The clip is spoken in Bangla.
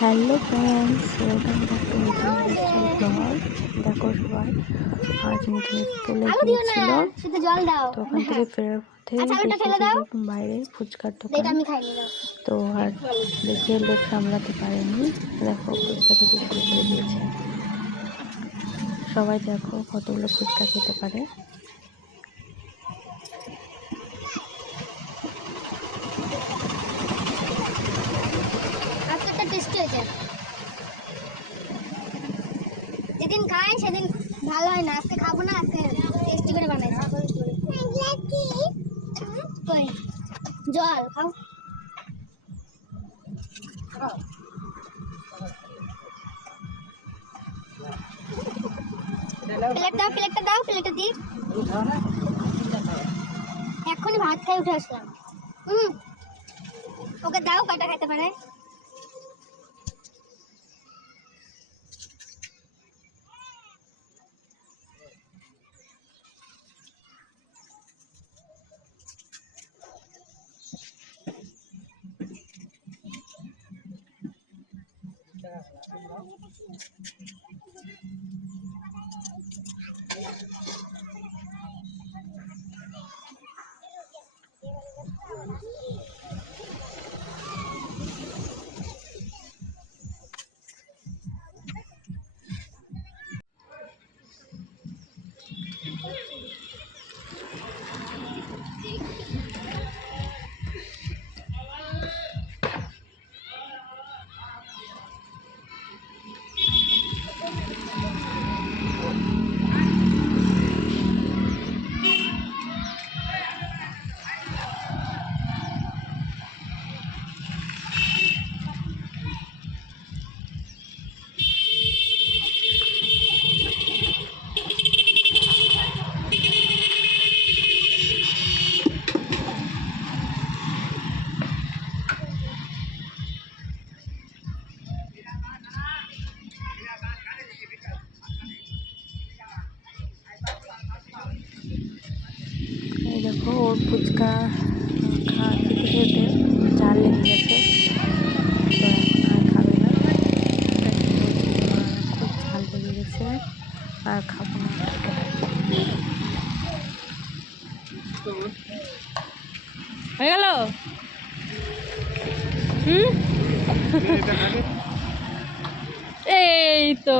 Hello friends welcome back to Mithun blog. দেখো সবাই আজ মিঠুন স্কুলে গিয়েছিল। তো ওখান থেকে ফেরার পথে আচ্ছা, বাইরে ফুচকার দোকান। তো আর দেখে লোক সামলাতে পারেনি। দেখো ফুচকা খেতে শুরু করে দিয়েছে। সবাই দেখো কতগুলো ফুচকা খেতে পারে আজকে একটা টেস্টি হয়েছে যেদিন খাই সেদিন ভালো হয় না। আজকে খাব না, আজকে টেস্টি করে বানাইছি? জল, খাও। প্লেট প্লেটটা দাও প্লেটটা দিই এখনই ভাত খাই উঠে আসলাম। হুম ওকে দাও কাটা খেতে পারে? ありがとうござ。ওর ফুচকা খা খেতে খেতে ঝাল লেগে গেছে। তো আর খাবে না। খুব ঝাল লেগে গেছে, আর খাব না। হয়ে গেল? এই তো।